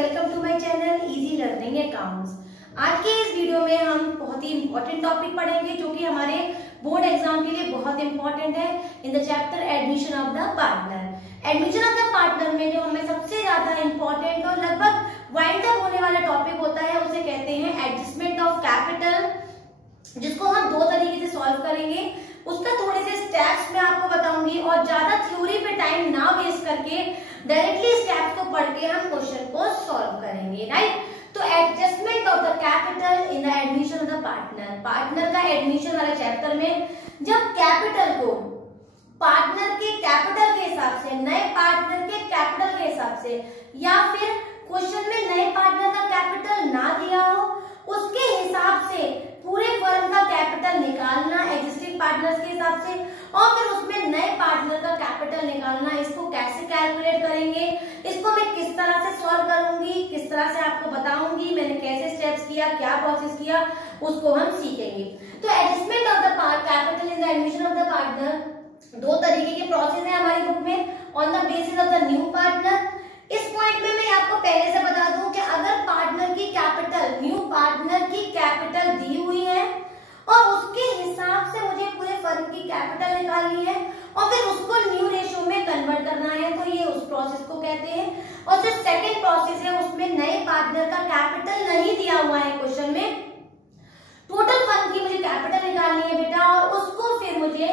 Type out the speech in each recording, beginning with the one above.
Welcome to my channel easy learning accounts. आज के इस वीडियो में हम बहुत ही इंपॉर्टेंट टॉपिक पढ़ेंगे जो कि हमारे बोर्ड एग्जाम के लिए बहुत इंपॉर्टेंट है। In the chapter admission of the partner. Admission of the partner में जो हमें सबसे ज्यादा इंपॉर्टेंट और लगभग वाइंड अप होने वाला टॉपिक होता है उसे कहते हैं एडजस्टमेंट ऑफ कैपिटल, जिसको हम दो तरीके से सॉल्व करेंगे। उसका थोड़े से स्टेप्स मैं आपको बताऊंगी और ज्यादा थ्योरी पे टाइम ना वेस्ट करके डायरेक्टली स्टेप्स को पढ़ के हम क्वेश्चन को सॉल्व करेंगे, राइट। तो adjustment of the capital in the admission of the partner. Partner का एडमिशन वाले चैप्टर में जब कैपिटल को पार्टनर के कैपिटल के हिसाब से, नए पार्टनर के कैपिटल के हिसाब से, या फिर क्वेश्चन में नए पार्टनर का कैपिटल ना दिया हो उसके हिसाब से पूरे फर्म का कैपिटल निकालना एग्जिस्टिंग पार्टनर्स के हिसाब से, और फिर उसमें नए पार्टनर का कैपिटल निकालना। इसको कैसे कैलकुलेट करेंगे, इसको मैं किस तरह से सॉल्व करूंगी, किस तरह से आपको बताऊंगी, मैंने कैसे स्टेप्स किया, क्या प्रोसेस किया, उसको हम सीखेंगे। तो adjustment of the capital in the admission of the partner, दो तरीके के प्रोसेस है हमारी बुक में। On the basis of the new partner, इस पॉइंट में मैं आपको पहले से बता दूं कि अगर पार्टनर की कैपिटल, न्यू पार्टनर की कैपिटल दी हुई है और उसके हिसाब से मुझे पूरे फर्म की कैपिटल निकालनी है और फिर उसको न्यू रेशियो में कन्वर्ट करना है, तो ये उस प्रोसेस को कहते हैं। और जो सेकंड प्रोसेस है उसमें नए पार्टनर का कैपिटल नहीं दिया हुआ है क्वेश्चन में, टोटल फर्म की मुझे कैपिटल निकालनी है बेटा, और उसको फिर मुझे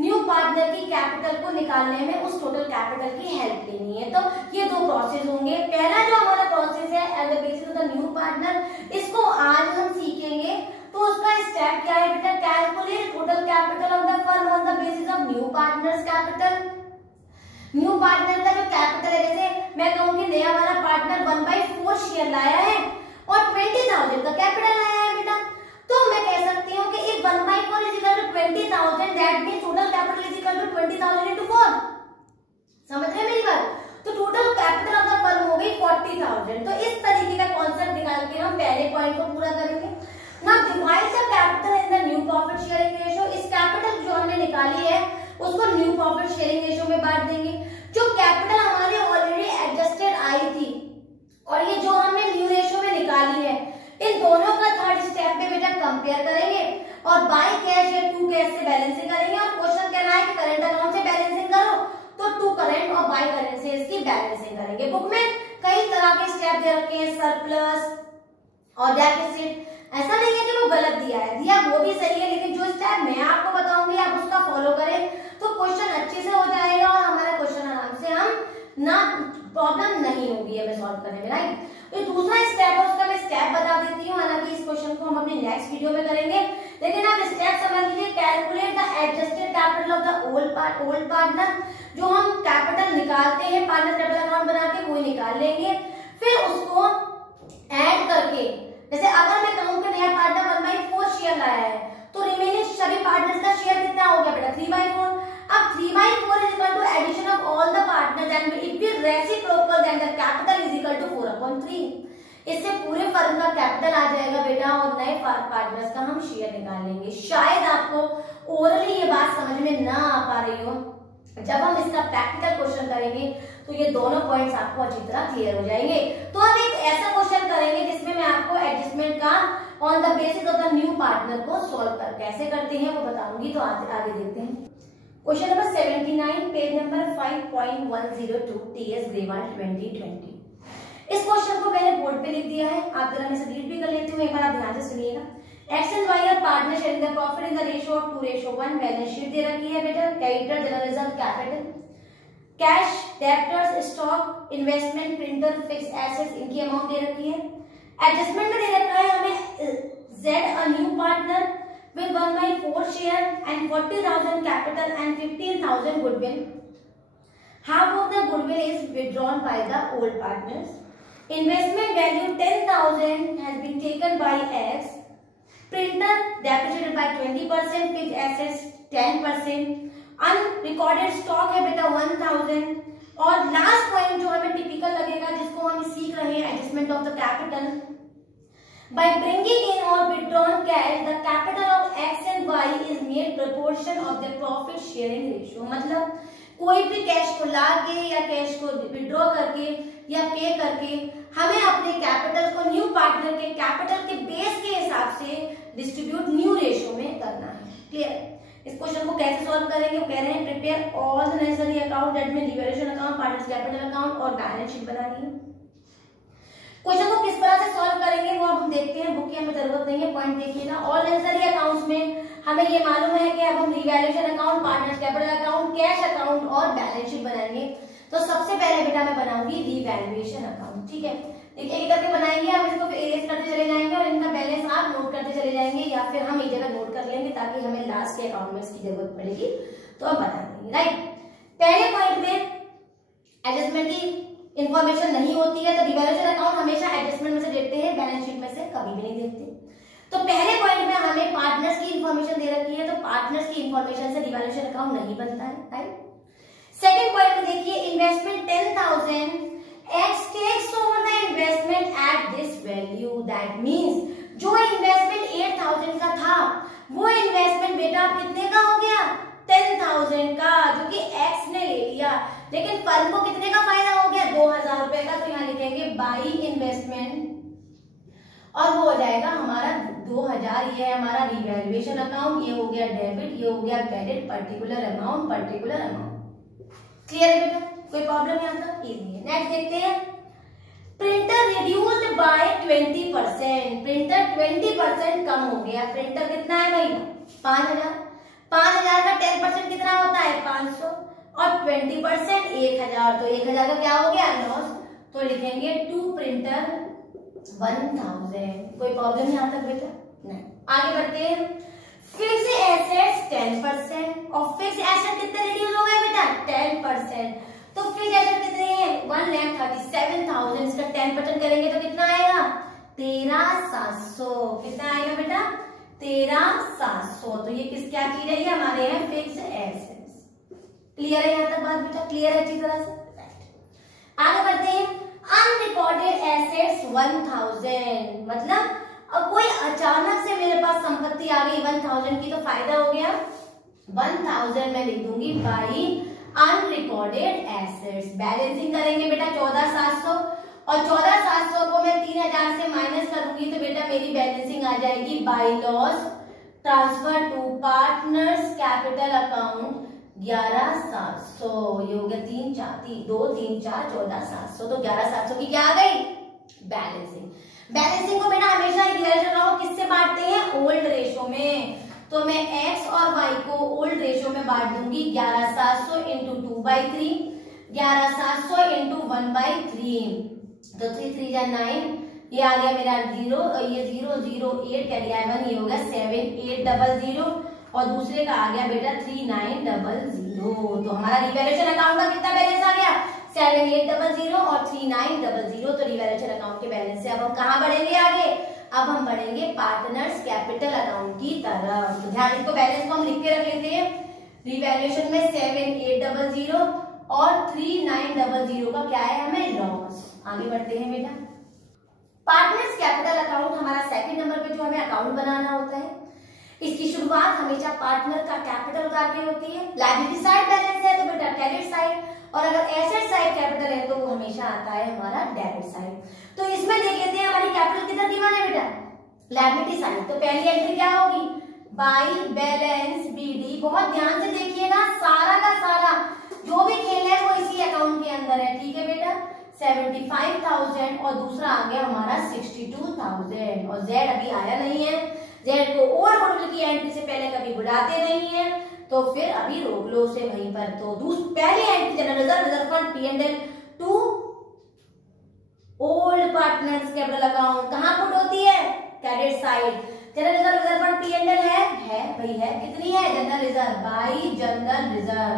न्यू पार्टनर की कैपिटल को निकालने में उस टोटल कैपिटल की हेल्प लेनी है। तो ये दो प्रोसेस होंगे। पहला जो हमारा प्रोसेस है at the basis of the new partner, इसको आज हम सीखेंगे। तो उसका स्टेप क्या है बेटा, calculate total capital of the firm on the basis of new partners capital. New partner का जो कैपिटल है, जैसे मैं कहूँ कि नया वाला पार्टनर 1/4 शेयर लाया है और 20,000 का कैपिटल लाया है बेटा, तो मैं कह सकती हूँ कि if 1/4 is equal to 20,000, that means total capital is equal to 20,000 into 4। समझ रहे मेरी बात? तो total capital of the firm हो गई 40,000। तो इस तरीके का कॉन्सेप्ट निकाल के हम पहले पॉइंट को पूरा करेंगे। Now divide the capital in the new profit sharing ratio. इस कैपिटल जो हमने निकाली है उसको न्यू प्रॉफिट शेयरिंग रेशियो में बांट देंगे। जो कैपिटल हमारे ऑलरेडी एडजस्टेड आई थी और ये जो हमने न्यू रेशियो में निकाली है, इन दोनों का थर्ड स्टेप में बेटा कंपेयर करेंगे और बाय कैश या टू कैश से बैलेंसिंग करेंगे। और क्वेश्चन कह रहा है कि करंट अकाउंट से बैलेंसिंग करो, तो टू करंट और बाय करंट से इसकी बैलेंसिंग करेंगे। बुक में कई तरह के स्टेप दे रखे हैं, सरप्लस और डेफिसिट। ऐसा नहीं है कि वो गलत दिया है, दिया वो भी सही है, लेकिन जो स्टेप मैं आपको बताऊंगी आप उसका फॉलो करें तो क्वेश्चन अच्छे से हो जाएगा और हमारा क्वेश्चन आराम से हम ना प्रॉब्लम नहीं होगी हमें सॉल्व करने में, राइट। तो दूसरा स्टेप है उसका मैं स्टेप बता देती हूँ, हालांकि इस क्वेश्चन को हम अपने नेक्स्ट वीडियो में करेंगे, लेकिन आप स्टेप समझ लीजिए। Calculate the adjusted capital of the old partner. जो हम कैपिटल निकालते हैं पार्टनर कैपिटल अकाउंट बना के वही निकाल लेंगे, फिर उसको ऐड करके, जैसे अगर मैं कहूँ कि नया पार्टनर 1/4 शेयर लाया है तो रिमेनिंग सभी पार्टनर्स का शेयर कितना हो गया बेटा, 3/4। अब 3/4 is equal to addition of all the partners and if we reciprocal then the capital is equal to 4/3। इससे पूरे फर्म का कैपिटल आ जाएगा बेटा और नए पार्टनर्स का हम शेयर निकाल लेंगे। शायद आपको ओरली ये बात समझ में ना आ पा रही हो, जब हम इसका प्रैक्टिकल क्वेश्चन करेंगे तो ये दोनों पॉइंट्स आपको अच्छी तरह क्लियर हो जाएंगे। तो हम एक ऐसा क्वेश्चन करेंगे जिसमें मैं आपको एडजस्टमेंट का on the basis of the new partner को सॉल्व कर कैसे करते हैं वो बताऊंगी। तो आगे देखते हैं question number 79, page number 5.102, TS Grewal 2020। इस क्वेश्चन को मैंने बोर्ड पे लिख दिया है, आप जरा मैं से रीड भी कर लेती हूँ, एक बार आप ध्यान से सुनिएगा। X and Y are partners sharing the profit in the ratio of 2:1। Balance sheet दे रखी है बेटा, creditor general reserve capital, cash, debtors, stock, investment, printer, fix assets, इनकी अमाउंट दे रखी है। एडजस्टमेंट में दे रखा है हमें Z a new partner with 1/4 share and 40,000 capital and 15,000 goodwill. Half of the goodwill is withdrawn by the old partners. Investment value 10,000 has been taken by X. Printer depreciated by 20%, fixed assets 10%, unrecorded stock है बेटा 1,000। और last point जो हमें typical लगेगा जिसको हम सीख रहे हैं adjustment of the capital, by bringing in or withdrawn cash the capital of X and Y is made proportion of the profit sharing ratio। मतलब कोई भी कैश को लाके या कैश को विड्रॉ करके या पे करके हमें अपने कैपिटल को न्यू पार्टनर के कैपिटल के बेस के हिसाब से डिस्ट्रीब्यूट न्यू रेशियो में करना है। क्लियर? इस क्वेश्चन को कैसे सॉल्व करेंगे? वो कह रहे हैं prepare all the necessary account that mean revaluation account, partners capital account और बैलेंस शीट बनानी है। क्वेश्चन को किस तरह से सॉल्व करेंगे वो अब हम देखते हैं, बुक की हमें जरूरत नहीं है। पॉइंट देखिएगा, ऑल नेसेसरी अकाउंट्स में हमें ये मालूम है कि अब हम revaluation account, partners capital account, cash account और बैलेंस शीट बनाएंगे। तो सबसे पहले बेटा मैं बनाऊंगी रिवैल्यूएशन अकाउंट। ठीक है, एक एक करके बनाएंगे, हम इसको इरेज करते चले जाएंगे और इनका बैलेंस आप नोट करते चले जाएंगे या फिर हम एक जगह नोट कर लेंगे ताकि हमें लास्ट के अकाउंट में इसकी जरूरत पड़ेगी तो हम बता देंगे। राइट, पहले पॉइंट में एडजस्टमेंट की इंफॉर्मेशन नहीं होती है, तो रिवैल्यूएशन अकाउंट हमेशा एडजस्टमेंट में से देखते हैं, बैलेंस शीट में से कभी भी नहीं देखते। तो पहले पॉइंट में हमें पार्टनर्स की इंफॉर्मेशन दे रखी है, तो पार्टनर्स की इंफॉर्मेशन से रिवैल्यूएशन अकाउंट नहीं बनता है। राइट, सेकंड पॉइंट में देखिए, investment 10,000, X takes over the investment at this value, that means जो इन्वेस्टमेंट 8,000 का था वो इन्वेस्टमेंट बेटा कितने का हो गया? 10,000 का, जो कि X ने ले लिया, लेकिन फर्म को कितने का फायदा हो गया? 2,000 रुपए का। तो यहाँ लिखेंगे बाई इन्वेस्टमेंट और वो हो जाएगा हमारा 2,000। ये है हमारा रिवैल्यूएशन अकाउंट, ये हो गया डेबिट, ये हो गया क्रेडिट, पर्टिकुलर अमाउंट। क्लियर है बेटा? कोई प्रॉब्लम यहाँ तक? इजी है। नेक्स्ट देखते हैं, प्रिंटर रिड्यूस्ड बाय 20%। प्रिंटर 20% कम हो गया। प्रिंटर कितना है भाई? 5,000। 5,000 का 10% कितना होता है? 500 और 20% 1,000, तो 1,000 का क्या हो गया? लॉस। तो लिखेंगे टू प्रिंटर 1,000। कोई प्रॉब्लम यहाँ तक बेटा? नहीं। आगे बढ़ते हैं, फिक्स एसेट्स 10% और फिक्स एसेट कितने रिड्यूस हो गए बेटा? 10%। तो फिक्स एसेट कितने हैं? 1,37,000। इसका 10% करेंगे तो कितना आएगा? 13,700। कितना आएगा बेटा? 13,700। तो ये किस क्या चीज है? ये हमारे हैं फिक्स एसेट्स। क्लियर है यहाँ तक बात बेटा? क्लियर है अच्छी तरह से? आगे बढ़ते हैं, अनरिकॉर्डेड एसेट्स 1,000। मतलब अब कोई अचानक से मेरे पास संपत्ति आ गई 1,000 की, तो फायदा हो गया 1,000 मैं लिख दूंगी बाई अनरिकॉर्डेड एसेट्स। बैलेंसिंग करेंगे बेटा 14,700 और 14,700 को मैं 3,000 से माइनस करूंगी तो बेटा मेरी बैलेंसिंग आ जाएगी by loss transfer to partners capital account 11,700। ये हो गया 3 4 2 3 4 14,700। तो 11,700 की क्या आ गई? बैलेंसिंग। बैलेंसिंग को बेटा हमेशा किससे बांटते हैं? ओल्ड रेशो में। तो मैं x और y को ओल्ड रेशो में बांट दूंगी 11,700 इंटू 2/3, 11,700 इंटू 1/3। तो 3 3 जा 9, ये आ गया मेरा 0, ये 0 0 8 क्या दिया 1, ये हो गया 7,800 और दूसरे का आ गया बेटा 3,900। तो हमारा रिवैल्यूएशन अकाउंट का कितना बैलेंस आ गया? 7,800 और 3,900। तो रिवैल्यूएशन अकाउंट के बैलेंस से अब हम कहाँ बढ़ेंगे आगे? अब हम बढ़ेंगे पार्टनर्स कैपिटल अकाउंट की तरफ। तो ध्यान, इसको बैलेंस को हम लिख के रख लेते हैं। रिवैल्यूएशन में 7,800 और 3,900 का क्या है? हमें लॉस। आगे बढ़ते हैं बेटा, पार्टनर्स कैपिटल अकाउंट हमारा सेकंड नंबर पे जो हमें अकाउंट बनाना होता है। इसकी शुरुआत हमेशा पार्टनर का कैपिटल उतार के होती है। लायबिलिटी साइड बैलेंस है तो बेटा क्रेडिट साइड, और अगर एसेट साइड कैपिटल है तो वो हमेशा आता है हमारा डेबिट साइड। तो इसमें देख लेते हैं हमारी कैपिटल कितना दीवाना है बेटा? Liability side. तो पहली एंट्री क्या होगी? By balance BD. बहुत ध्यान से देखिएगा, सारा का सारा जो भी खेल है वो इसी अकाउंट के अंदर है। ठीक है बेटा? 75,000 और दूसरा आ गया हमारा 62,000 और जेड अभी आया नहीं है। जेड को ओवर गुडविल की एंट्री से पहले कभी बुलाते नहीं है, तो फिर अभी रोक लो उसे वहीं पर। तो पहली entry general reserve fund P&L to old partners capital account कहाँ पुट होती है? Credit side. General reserve fund P&L है भाई, है कितनी है? General reserve by general reserve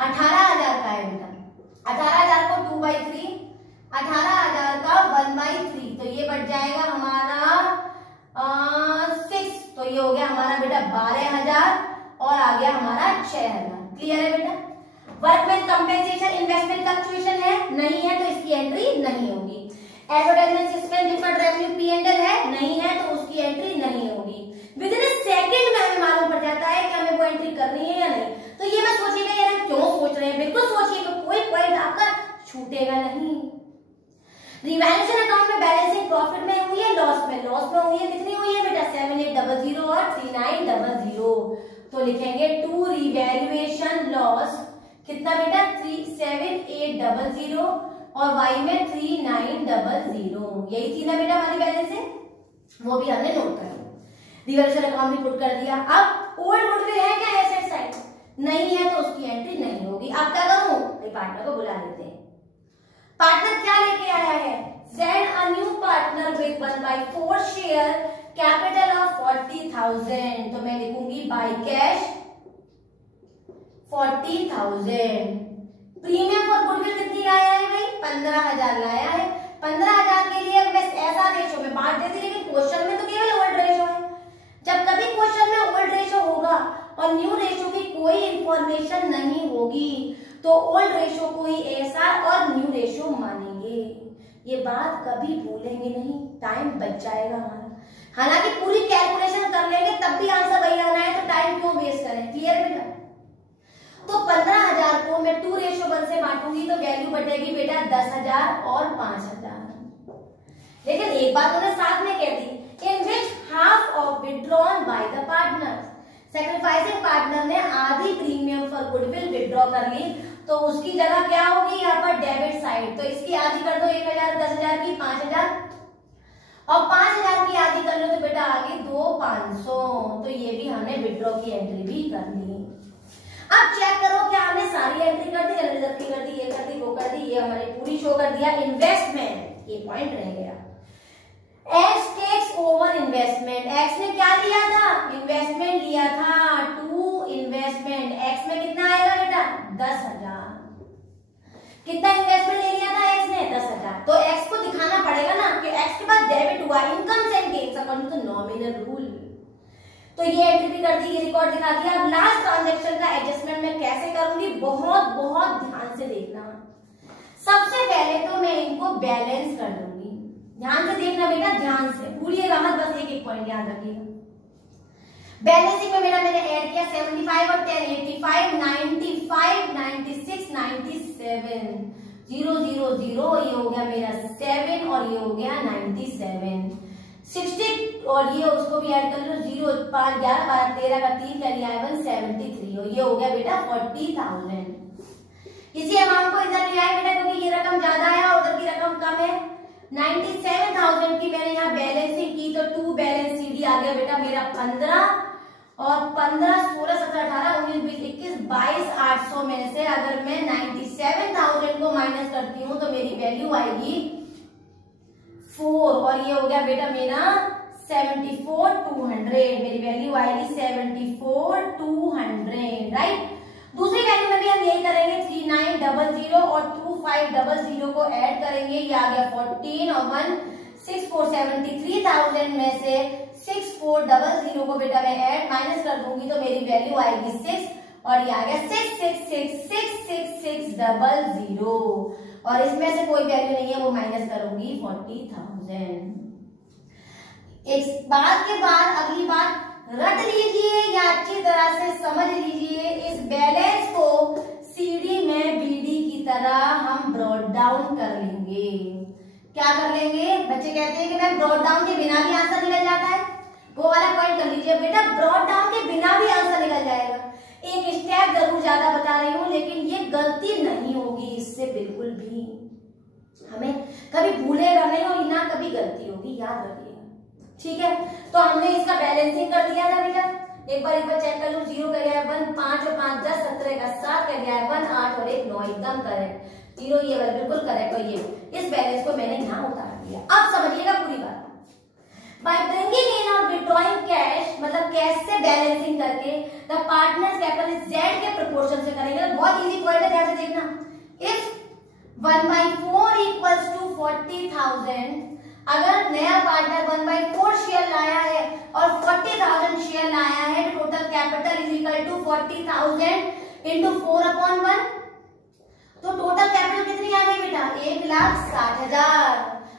18,000 का है बेटा। 18,000 को 2/3, 18,000 का 1/3, तो ये बढ़ जाएगा हमारा 6। तो ये हो गया हमारा बेटा 12,000 और आ गया हमारा 6,000। क्लियर है बेटा? वर्कमैन कंपेंसेशन इन्वेस्टमेंट फ्लक्चुएशन है नहीं है तो इसकी एंट्री नहीं होगी। Advertisement system deferred revenue P&L है नहीं है तो उसकी एंट्री नहीं होगी। विद इन सेकंड में हमें मालूम पड़ जाता है कि हमें वो एंट्री करनी है या नहीं। तो ये मैं सोचिएगा यार हम क्यों सोच रहे हैं, बिल्कुल सोचिएगा, कोई पॉइंट आपका छूटेगा नहीं। रिवैल्यूएशन अकाउंट में बैलेंस प्रॉफिट में हुई है लॉस में? लॉस में हुई है, कितनी हुई है बेटा? 7800 और 3900। तो लिखेंगे टू रिवैल्यूएशन लॉस कितना बेटा? 37800 और वाई में 3900। यही थी ना बेटा हमारी बैलेंस है, वो भी हमने नोट कर लिया, रिवैल्यूएशन अकाउंट भी पुट कर दिया। अब ओल्ड गुडविल है क्या एसेट साइड? नहीं है, तो उसकी एंट्री नहीं होगी। अब क्या करूं? पार्टनर को बुला लेते हैं। पार्टनर क्या लेके आया है? Send a new partner with 1/4 share capital of 40,000। तो मैं लिखूंगी by cash 40,000। Premium for goodwill कितनी लाया है भाई? 15,000 लाया है। 15,000 के लिए मैं ऐसा रेशो में बांट देती, लेकिन क्वेश्चन में तो केवल ओल्ड रेशो है। जब कभी क्वेश्चन में ओल्ड रेशो होगा और न्यू रेशो की कोई इंफॉर्मेशन नहीं होगी तो ओल्ड रेशो को ही एसआर और न्यू रेशो मानेंगे। ये बात कभी भूलेंगे नहीं, टाइम बच जाएगा हमारा। हालांकि पूरी कैलकुलेशन कर लेंगे तब भी आंसर वही आना है, तो टाइम क्यों वेस्ट करें? क्लियर बेटा? तो 15,000 को मैं 2:1 से बांटूंगी तो वैल्यू बटेगी बेटा 10,000 और 5,000। लेकिन एक बात उन्हें साथ में कह दी, in which half of withdrawn by the partner. Sacrificing partner ने आधी प्रीमियम फॉर गुडविल विड्रॉ कर ली, तो उसकी जगह क्या होगी यहाँ पर? Debit side. तो इसकी आधी कर दो 1,000, 10,000 की 5,000 और 5,000 की आधी कर लो तो बेटा आगे 2,500। तो ये भी हमने विड्रॉ की एंट्री भी कर ली। अब चेक करो क्या हमने सारी एंट्री कर दी? रिजर्व की कर दी, ये कर दी, वो कर दी, ये हमारी पूरी शो कर दिया। इन्वेस्टमेंट ये पॉइंट रह गया। X takes over investment. X ने क्या लिया था? इन्वेस्टमेंट लिया था। टू इन्वेस्टमेंट X में कितना आएगा बेटा? 10,000। कितना इन्वेस्टमेंट ले लिया था X ने? 10,000। तो X को दिखाना पड़ेगा ना कि X के बाद डेबिट हुआ income and gains according to nominal rule. तो ये एंट्री भी कर दी, ये रिकॉर्ड दिखा दिया। लास्ट ट्रांजैक्शन का एडजस्टमेंट मैं कैसे करूंगी? बहुत बहुत ध्यान से देखना। सबसे पहले तो मैं इनको बैलेंस कर दूंगी। ध्यान से देखना बेटा, ध्यान से, भूलिएगा मत, बस एक पॉइंट याद रखिएगा। बैलेंसिंग में बेटा मैंने ऐड किया 75 और 10, 85, 95, 96, 97, 0, 0, 0, ये हो गया मेरा 7 और ये हो गया 97, 60 और ये उसको भी ऐड कर लो 0, 5, 11, 12, 13 का 3 कर लिया 73 और ये हो गया बेटा 40,000। इसी अमाउंट को इधर ले आए बेटा क्योंकि ये रकम ज्यादा है और उधर की रकम कम है। 97,000 की मैंने यहाँ बैलेंसिंग की तो 2 बैलेंस सीडी आ गया बेटा मेरा 15 और 15, 16, 17, 18, 19, 20, 21, 22, 800 में से अगर मैं 97,000 को माइनस करती हूँ तो मेरी वैल्यू आएगी 4 और ये हो गया बेटा मेरा 74,200। मेरी वैल्यू आएगी 74,200, राइट। दूसरी वैल्यू में भी हम यही करेंगे 3900 और 2500 को ऐड करेंगे, ये आ गया 14 और 1 6,473,000 में से 6,400 को बेटा मैं ऐड माइनस कर दूंगी तो मेरी वैल्यू आएगी 6 और ये आ गया 666,666,000 और इसमें से कोई वैल्यू नहीं है वो माइनस करूंगी 40,000। इस बात के बाद अगली बात रट लीजिए या अच्छी तरह से समझ लीजिए, इस बैलेंस को सीडी में बीडी की तरह हम ब्रॉड डाउन कर लेंगे। क्या कर लेंगे? बच्चे कहते हैं कि मैम ब्रॉड डाउन के बिना भी आंसर निकल जाता है, वो वाला पॉइंट कर लीजिए बेटा। ब्रॉड डाउन के बिना भी आंसर निकल जाएगा। एक स्टेप जरूर ज्यादा बता रही हूँ लेकिन ये गलती नहीं होगी इससे बिल्कुल भी, हमें कभी भूलेगा नहीं और ना कभी गलती होगी, याद रखिएगा, ठीक है। तो हमने इसका बैलेंसिंग कर दिया था बेटा, एक बार चेक कर लो। 0 का गया 1, 5 और 5 10, 17 का 7 का गया 1, 8 और 1 9, एकदम करेक्ट। 0 ये वाला बिल्कुल करेक्ट और ये इस बैलेंस को मैंने यहाँ उतार दिया। अब समझिएगा पूरी बात। बाय ब्रिंगिंग इन और विड्रॉइंग कैश, मतलब कैश से बैलेंसिंग करके द पार्टनर्स कैपिटल जेड के प्रोपोर्शन से करेंगे। तो बहुत इजी पॉइंट है, ध्यान से देखना। इफ 1/4 इक्वल्स टू 40,000, अगर नया पार्टनर 1/4 शेयर लाया है और 40,000 शेयर लाया है तो total capital is equal to 40,000 into 4/1। तो टोटल कैपिटल कितनी आ गई बेटा? 1,60,000।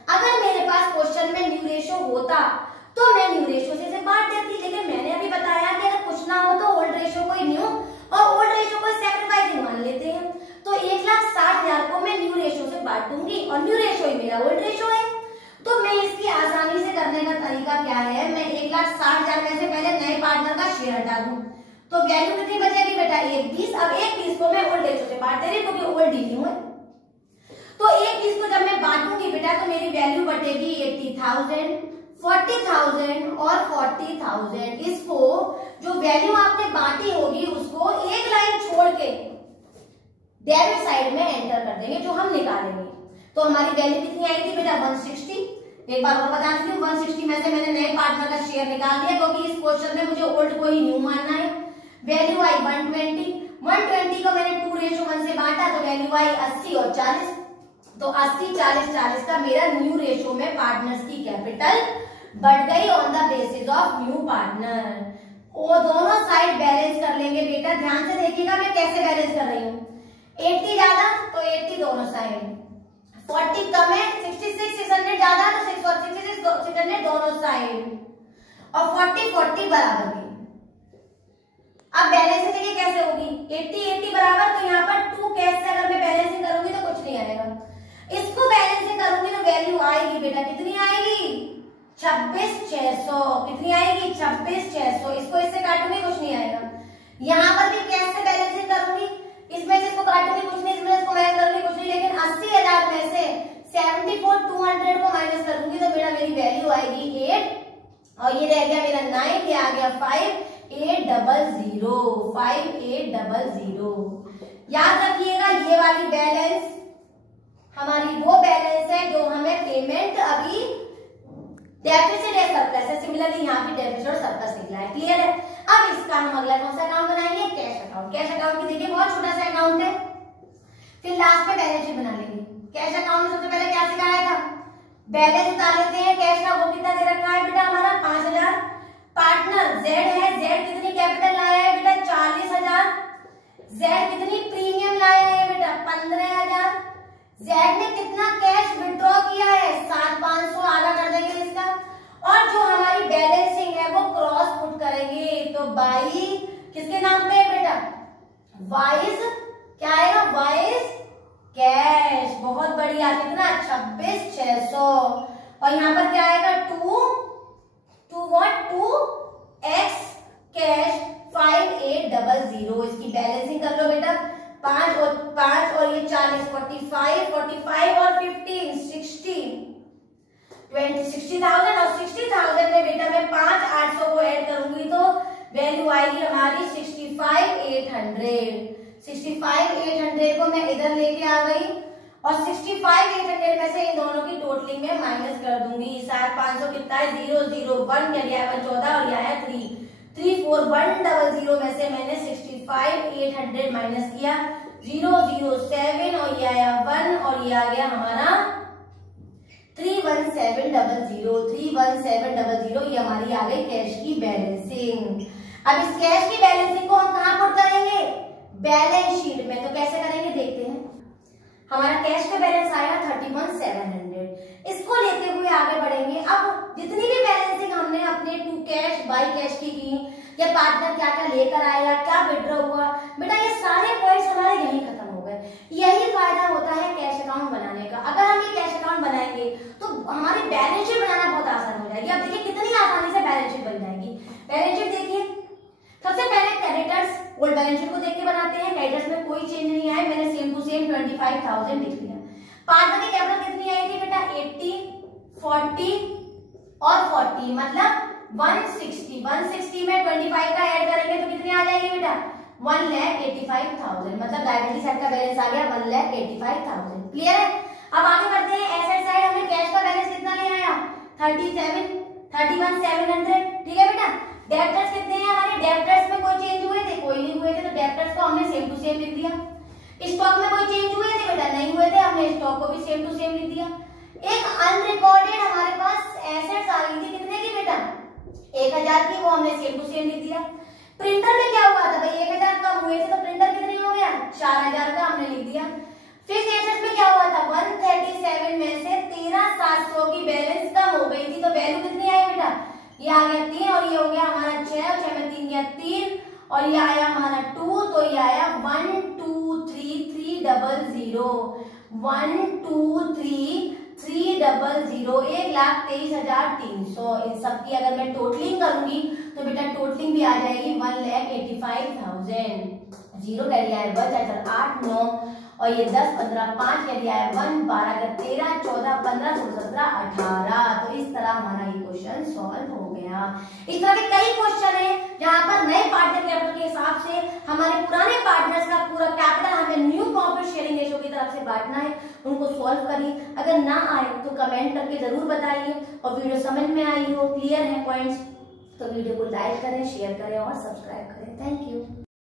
अगर मेरे पास क्वेश्चन में न्यू रेशो होता तो मैं न्यू रेशो से बांट देती, लेकिन मैंने अभी बताया कि अगर कुछ ना हो तो ओल्ड रेशो को न्यू और ओल्ड रेशो को सैक्रिफाइसिंग मान लेते हैं। तो 1,60,000 को मैं न्यू रेशो से बांट दूंगी और न्यू रेशो ही मेरा ओल्ड रेशो है। तो मैं इसकी शेयर हटा दूं तो वैल्यू कितनी बचेगी बेटा 1/20। अब 1/20 को मैं ओल्ड रेशो से बांट दे रही क्योंकि ओल्ड ही है। तो 1/20 को जब मैं बांटूंगी बेटा तो मेरी वैल्यू बटेगी 80,000, 40,000 और 40,000। इसको जो वैल्यू आपने बांटी होगी उसको एक लाइन छोड़ के डेबिट साइड में एंटर कर देंगे जो हम निकालेंगे। तो हमारी वैल्यू कितनी आई थी बेटा 160। एक बार और बता देती हूँ 160 में से मैंने नए पार्टनर का शेयर निकाल दिया क्योंकि इस क्वेश्चन में मुझे ओल्ड को ही न्यू मानना है। वैल्यू आई 120 को मैंने 2:1 से बांटा तो वैल्यू आई 80 और 40। तो 80 40 40 का मेरा न्यू रेशो में पार्टनर्स की कैपिटल बढ़ गई on the basis of new partner. वो दोनों साइड बैलेंस कर लेंगे बेटा। ध्यान से देखिएगा मैं कैसे बैलेंस कर रही हूँ। 80 ज्यादा तो 80 दोनों साइड, 40 कम है 66 600 ज्यादा तो 66 600 दोनों साइड और 40 40 बराबर की। अब बैलेंसिंग देखिए कैसे होगी 80 80 बराबर। तो यहाँ पर 2 कैश से अगर मैं बैलेंसिंग करूंगी तो कुछ नहीं आएगा। इसको बैलेंसिंग करूंगी तो वैल्यू आएगी बेटा कितनी आएगी 26,600। कितनी आएगी 26,600। इसको इससे काटूंगी कुछ नहीं आएगा। यहाँ पर भी कैश से बैलेंसिंग करूंगी, इसमें से इसको काटूंगी कुछ नहीं, इसमें इसको माइनस करूंगी कुछ नहीं। लेकिन 80,000 में से 74,200 को माइनस करूंगी तो मेरी वैल्यू आएगी 8 और ये रह गया मेरा 9, ये आ गया 5800 5800। याद रखिएगा ये वाली बैलेंस हमारी वो बैलेंस है जो हमें पेमेंट अभी डेफिसिट या सरप्लस है। सिमिलरली यहाँ पे डेफिसिट और सरप्लस निकला है। क्लियर है। अब इसका हम अगला कौन सा अकाउंट बनाएंगे कैश अकाउंट। कैश अकाउंट की देखिए बहुत छोटा सा अकाउंट है, फिर लास्ट में बैलेंस शीट बना लेंगे। कैश अकाउंट में सबसे पहले क्या सिखाया था बैलेंस उतार लेते हैं। कैश का वो कितना दे रखा है बेटा हमारा 5,000। पार्टनर जेड है, जेड कितनी कैपिटल लाया है बेटा 40,000। जेड कितनी प्रीमियम लाया है बेटा 15,000। जेड ने कितना कैश विड्रॉ किया है 7,500 आधा कर देंगे इसका। और जो हमारी बैलेंसिंग है वो क्रॉस पुट करेंगे तो बाई किसके नाम पे है बेटा वाइज क्या आएगा वाइज कैश। बहुत बढ़िया कितना 26,600 और यहाँ पर क्या आएगा 2x कैश 5800। इसकी बैलेंसिंग कर लो बेटा 5 और ये 40 45 और 15 60,000 और 60,000 में बेटा मैं 5,800 को ऐड करूंगी तो वैल्यू आएगी हमारी 65,800। 65,800 को मैं इधर लेके आ गई और 65,800 में से इन दोनों की टोटलिंग में माइनस कर दूंगी। 7,500 कितना है 0 0 1 या 14 और यह है 3 3 4 100 में से मैंने 65,800 माइनस किया 0 0 7 और ये आया 1 और ये आ गया हमारा 31700 31700। ये हमारी आ गई कैश की बैलेंसिंग। अब इस कैश की बैलेंसिंग को हम कहां पुट करेंगे बैलेंस शीट में। तो कैसे करेंगे देखते हैं। हमारा कैश का बैलेंस आया 31,700। इसको लेते हुए आगे बढ़ेंगे। अब जितनी भी बैलेंसिंग हमने अपने टू कैश बाई कैश की या पार्टनर क्या क्या लेकर आया क्या विड्रॉ हुआ बेटा ये सारे पॉइंट्स हमारे यही खत्म हो गए। यही फायदा होता है कैश अकाउंट बनाने का। अगर हम ये कैश अकाउंट बनाएंगे तो हमारी बैलेंस शीट बनाना बहुत आसान हो जाएगी। अब देखिए कितनी आसानी से बैलेंस शीट बन जाएगी। बैलेंस शीट देखिए सबसे पहले क्रेडिटर्स ओल्ड बैलेंस शीट को देख के बनाते हैं। क्रेडिटर्स में कोई चेंज नहीं आया, मैंने सेम टू सेम 25,000 लिख दिया। पार्टनर की कैपिटल कितनी आई थी बेटा 80 40 और 40 मतलब 160 में 25 का ऐड करेंगे तो कितनी आ जाएगी बेटा 1,85,000 मतलब लायबिलिटी साइड का बैलेंस आ गया 1,85,000। क्लियर है। अब आगे बढ़ते हैं। एसेट साइड हमने कैश का बैलेंस कितना ले आया 31,700। ठीक है बेटा। डेब्टर्स कितने हैं हमारे डेब्टर्स में कोई चेंज हुए थे कोई नहीं हुए थे तो डेब्टर्स को हमने सेम टू सेम लिख दिया। स्टॉक में कोई चेंज हुए थे बेटा नहीं हुए थे, हमने स्टॉक को भी सेम टू सेम लिख दिया। एक अनरिकॉर्डेड हमारे पास एसेट्स आ गई थी कितने की बेटा 1,000 की, वो हमने सेम टू सेम लिख दिया। प्रिंटर में क्या हुआ था भाई 1,000 कम हुए थे तो प्रिंटर कितने हो गया 4,000 का हमने लिख दिया। फिक्स्ड एसेट्स में क्या हुआ था 137 में से 13,700 की बैलेंस कम हो गई थी तो वैल्यू कितनी आई बेटा ये आ गया 3 और ये हो गया हमारा 6 और 6 में 3 गया 3 और ये आया हमारा 2 तो ये आया 1,23,300 1,23,300 1,23,300। इन सब की अगर मैं टोटलिंग करूंगी तो बेटा टोटलिंग भी आ जाएगी 1,85,000। 0 कैरी आए 1 4 8 9 और ये 10 15 5 कैरी आए 1 12 13 14 15 16 17 18। तो इस तरह हमारा ये क्वेश्चन सॉल्व हो गया। इस तरह के कई क्वेश्चन है जहां पर नए पार्टनर कैपिटल के हिसाब से हमारे पुराने पार्टनर्स का पूरा कैपिटल हमें न्यू प्रॉफिट शेयरिंग रेशियो की तरफ से बांटना है, उनको सॉल्व करिए। अगर ना आए तो कमेंट करके जरूर बताइए और वीडियो समझ में आई हो, क्लियर है पॉइंट्स, तो वीडियो को लाइक करें, शेयर करें और सब्सक्राइब करें। Thank you.